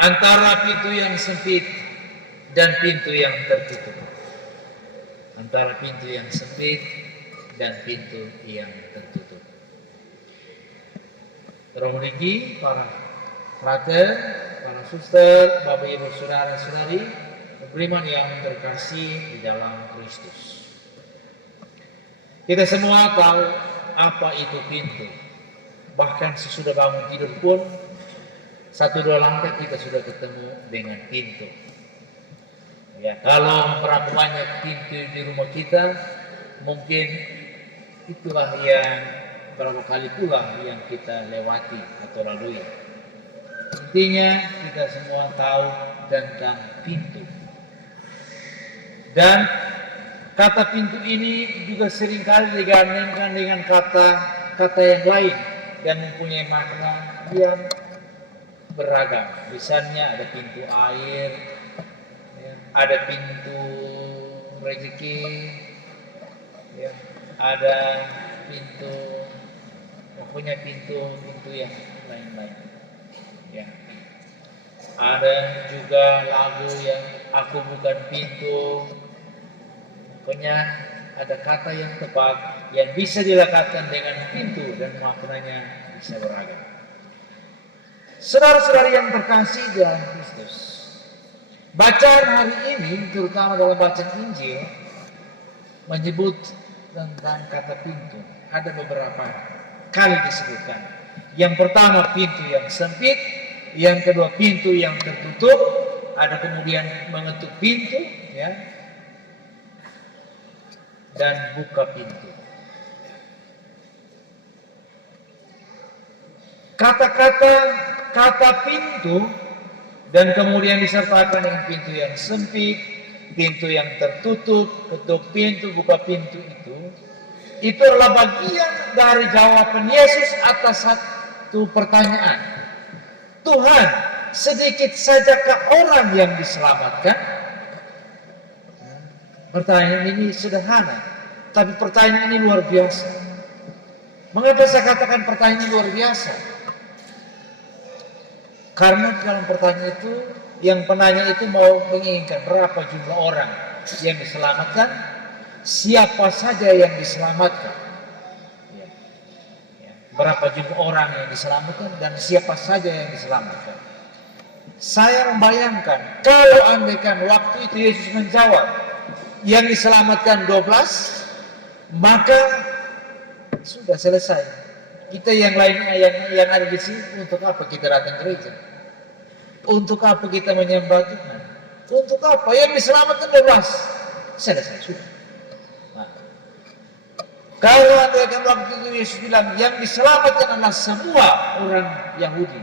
antara pintu yang sempit dan pintu yang tertutup. Antara pintu yang sempit dan pintu yang tertutup. Romuliki, para frater, para suster, Bapak Ibu Saudara-saudari, beriman yang terkasih di dalam Kristus. Kita semua tahu apa itu pintu. Bahkan sesudah bangun tidur pun, 1-2 langkah kita sudah ketemu dengan pintu. Ya, kalau berapa banyak pintu di rumah kita, mungkin itulah yang berapa kali pula yang kita lewati atau lalui. Intinya kita semua tahu tentang pintu. Dan kata pintu ini juga seringkali digandingkan dengan kata yang lain yang mempunyai makna yang beragam. Misalnya ada pintu air, ya, ada pintu rezeki, ya, ada pintu, pokoknya pintu yang lain-lain. Ya. Ada juga lagu yang aku bukan pintu. Pokoknya ada kata yang tepat yang bisa dilekatkan dengan pintu dan maknanya bisa beragam. Saudara-saudari yang terkasih dalam Kristus, bacaan hari ini terutama dalam bacaan Injil menyebut tentang kata pintu. Ada beberapa kali disebutkan. Yang pertama pintu yang sempit, yang kedua pintu yang tertutup, ada kemudian mengetuk pintu, ya, dan buka pintu. Kata pintu dan kemudian disertakan dengan pintu yang sempit, pintu yang tertutup, ketuk pintu, buka pintu itu adalah bagian dari jawaban Yesus atas satu pertanyaan. Tuhan, sedikit sajakah orang yang diselamatkan? Pertanyaan ini sederhana, tapi pertanyaan ini luar biasa. Mengapa saya katakan pertanyaan ini luar biasa? Karena dalam pertanyaan itu, yang penanya itu mau menginginkan berapa jumlah orang yang diselamatkan, siapa saja yang diselamatkan, ya. Ya. Berapa jumlah orang yang diselamatkan dan siapa saja yang diselamatkan. Saya membayangkan kalau andaikan waktu itu Yesus menjawab yang diselamatkan 12, maka sudah selesai. Kita yang lainnya yang ada di sini, untuk apa kita datang gereja? Untuk apa kita menyembah Tuhan? Untuk apa? Yang diselamatkan 12, selesai sudah. Nah, kalau andaikan waktu itu Yesus bilang yang diselamatkan adalah semua orang Yahudi,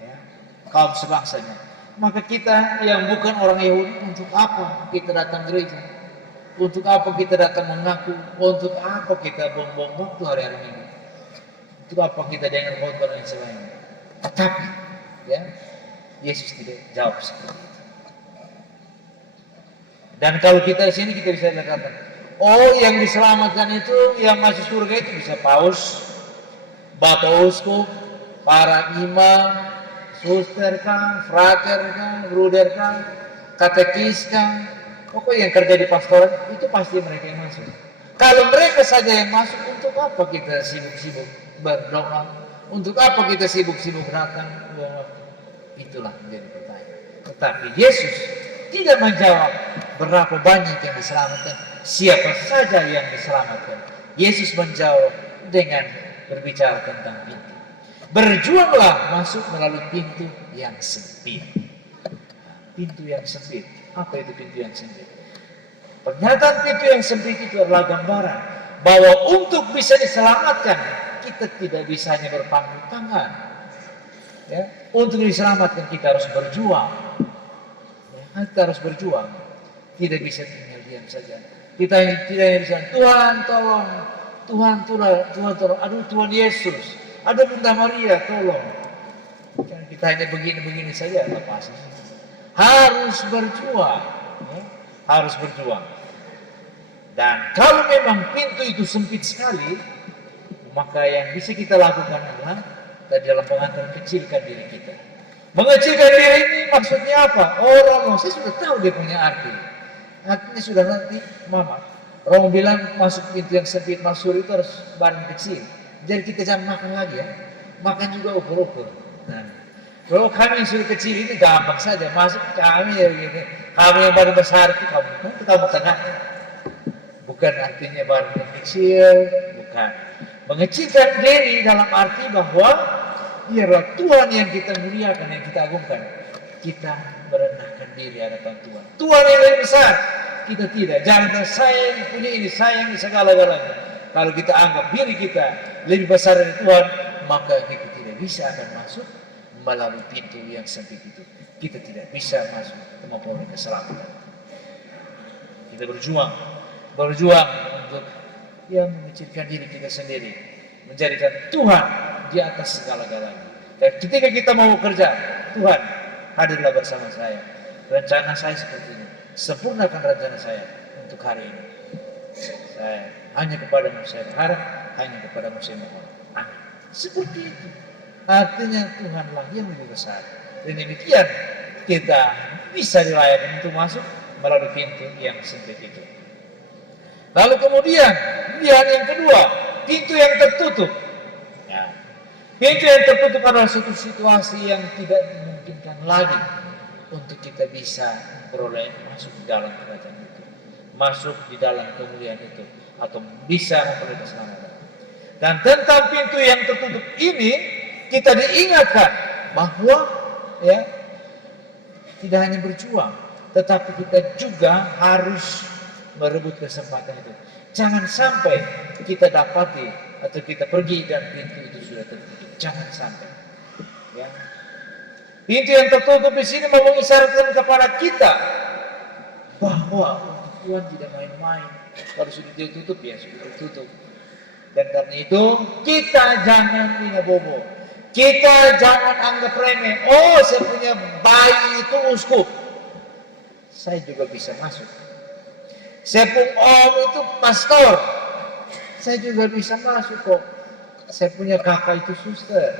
ya, kaum sebangsanya, maka kita yang bukan orang Yahudi, untuk apa kita datang gereja? Untuk apa kita datang mengaku? Untuk apa kita buang-buang waktu hari-hari ini? Untuk apa kita dengar khotbah dan sebagainya? Tetapi, ya, Yesus tidak jawab seperti itu. Dan kalau kita di sini kita bisa katakan, oh yang diselamatkan itu, yang masuk surga itu bisa paus, bapak uskup, para imam, suster kah, frater kah, bruder kah, katekis kah, pokoknya yang kerja di pastoran itu pasti mereka yang masuk. Kalau mereka saja yang masuk, untuk apa kita sibuk-sibuk berdoa? Untuk apa kita sibuk-sibuk datang? Itulah menjadi pertanyaan. Tetapi Yesus tidak menjawab berapa banyak yang diselamatkan, siapa saja yang diselamatkan. Yesus menjawab dengan berbicara tentang pintu. Berjuanglah masuk melalui pintu yang sempit. Pintu yang sempit. Apa itu pintu yang sempit? Pernyataan pintu yang sempit itu adalah gambaran bahwa untuk bisa diselamatkan, kita tidak bisa hanya berpangku tangan. Ya, untuk diselamatkan kita harus berjuang. Ya, kita harus berjuang. Tidak bisa tinggal diam saja. Kita tidak bisa, Tuhan tolong, Tuhan tolong, aduh Tuhan Yesus, aduh Bunda Maria tolong. Jangan kita hanya begini-begini saja, lepas. Harus berjuang, ya, harus berjuang. Dan kalau memang pintu itu sempit sekali, maka yang bisa kita lakukan adalah dalam pengantar kecilkan diri kita. Mengecilkan diri ini maksudnya apa? Oh Romo, saya sudah tahu dia punya arti. Artinya sudah nanti mama. Romo bilang masuk pintu yang sempit masuk itu harus barang kecil. Jadi kita jangan makan lagi ya. Makan juga ukur-ukur. Nah, kalau kami yang sudah kecil ini gampang saja masuk kami ya begini. Kami yang baru besar itu kamu tengah. Bukan artinya barang yang kecil, bukan. Mengecilkan diri dalam arti bahwa ialah Tuhan yang kita muliakan, yang kita agungkan. Kita merendahkan diri hadapan Tuhan. Tuhan yang lebih besar, kita tidak. Jangan saya yang punya ini, saya yang segala-galanya. Kalau kita anggap diri kita lebih besar dari Tuhan, maka kita tidak bisa akan masuk melalui pintu yang sempit itu. Kita tidak bisa masuk ke memperoleh keselamatan. Kita berjuang untuk yang mengecilkan diri kita sendiri, menjadikan Tuhan di atas segala-galanya. Dan ketika kita mau bekerja, Tuhan hadirlah bersama saya. Rencana saya seperti ini. Sempurnakan rencana saya untuk hari ini. Saya hanya kepadamu saya berharap, hanya kepadamu saya mohon. Amin. Seperti itu. Artinya Tuhanlah yang lebih besar. Dan demikian kita bisa dilayani untuk masuk melalui pintu yang sempit itu. Lalu kemudian pilihan yang kedua, pintu yang tertutup. Ya. Pintu yang tertutup adalah suatu situasi yang tidak memungkinkan lagi untuk kita bisa memperoleh masuk di dalam kerajaan itu, masuk di dalam kemuliaan itu, atau bisa memperoleh keselamatan. Dan tentang pintu yang tertutup ini kita diingatkan bahwa ya tidak hanya berjuang, tetapi kita juga harus merebut kesempatan itu. Jangan sampai kita dapati atau kita pergi dan pintu itu sudah tertutup. Jangan sampai. Ya. Pintu yang tertutup di sini mau mengisyaratkan kepada kita bahwa Tuhan tidak main-main. Kalau sudah ditutup ya sudah tertutup. Dan karena itu kita jangan ingat bobo. Kita jangan anggap remeh. Oh, saya punya bayi itu uskup. Saya juga bisa masuk. Saya punya om itu pastor. Saya juga bisa masuk kok. Saya punya kakak itu suster.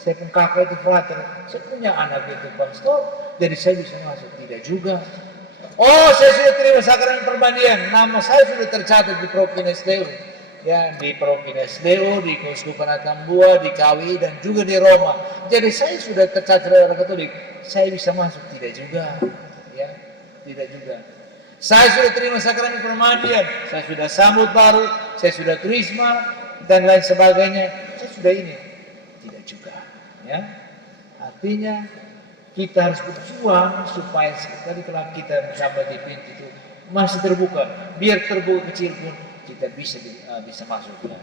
Saya punya kakak itu frater. Saya punya anak itu pastor. Jadi saya bisa masuk. Tidak juga. Oh, saya sudah terima sakramen permandian. Nama saya sudah tercatat di Provinsi Deu. Ya, di Provinsi Deu, di Keuskupan Atambua, di KWI dan juga di Roma. Jadi saya sudah tercatat oleh orang Katolik. Saya bisa masuk. Tidak juga. Ya, tidak juga. Saya sudah terima sakramen permandian, saya sudah sambut baru, saya sudah krisma dan lain sebagainya. Saya sudah ini, tidak juga. Ya, artinya kita harus berjuang supaya sekali kalau kita mencapai di pintu itu masih terbuka, biar terbuka kecil pun kita bisa masuk. Ya.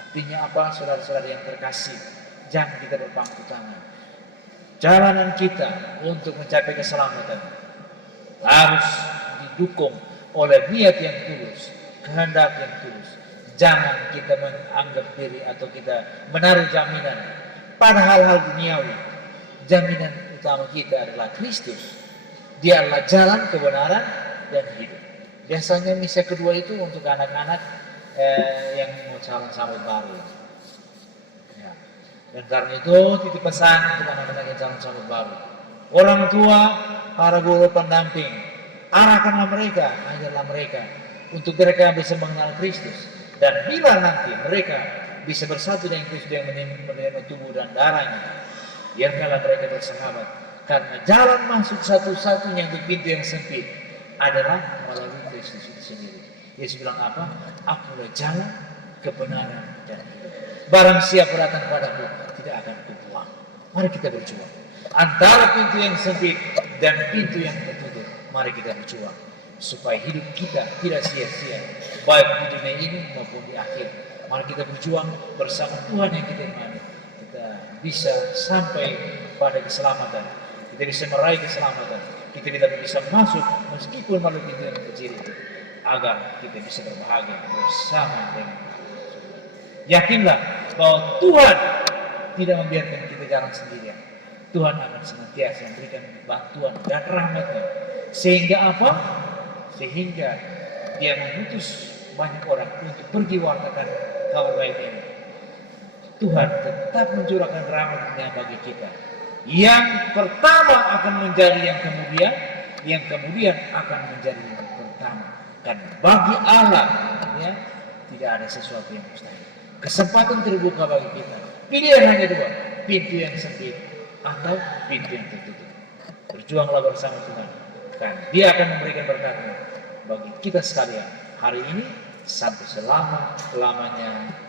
Artinya apa, saudara-saudara yang terkasih, jangan kita berpangku tangan. Jalanan kita untuk mencapai keselamatan harus didukung oleh niat yang tulus, kehendak yang tulus. Jangan kita menganggap diri atau kita menaruh jaminan pada hal-hal duniawi. Jaminan utama kita adalah Kristus. Dia adalah jalan kebenaran dan hidup. Biasanya misa kedua itu untuk anak-anak yang mau calon sambut baru. Ya. Dan karena itu titip pesan untuk anak-anak yang calon sambut baru. Orang tua, para guru pendamping, arahkanlah mereka, ajarlah mereka untuk mereka bisa mengenal Kristus. Dan bila nanti mereka bisa bersatu dengan Kristus yang menerima tubuh dan darahnya, biarkanlah mereka bersahabat. Karena jalan masuk satu-satunya untuk pintu yang sempit adalah melalui Kristus itu sendiri. Yesus bilang apa? Akulah jalan, kebenaran dan hidup. Barang siapa datang padaku tidak akan kubuang. Mari kita berjuang. Antara pintu yang sempit dan pintu yang tertutup, mari kita berjuang supaya hidup kita tidak sia-sia, baik di dunia ini maupun di akhir. Mari kita berjuang bersama Tuhan yang kita imani. Kita bisa sampai pada keselamatan, kita bisa meraih keselamatan, kita tidak bisa masuk meskipun melalui pintu yang kecil itu, agar kita bisa berbahagia bersama dengan Tuhan. Yakinlah bahwa Tuhan tidak membiarkan kita jalan sendirian. Tuhan akan senantiasa memberikan bantuan dan rahmat-Nya. Sehingga apa? Sehingga Dia mengutus banyak orang untuk pergi wartakan kabar baik ini. Tuhan tetap mencurahkan rahmat-Nya bagi kita. Yang pertama akan menjadi yang kemudian akan menjadi yang pertama. Dan bagi Allah, ya, tidak ada sesuatu yang mustahil. Kesempatan terbuka bagi kita. Pilihan hanya dua, pintu yang sempit atau pintu yang tertutup. Berjuanglah bersama Tuhan, kan Dia akan memberikan berkat bagi kita sekalian hari ini sampai selama-lamanya.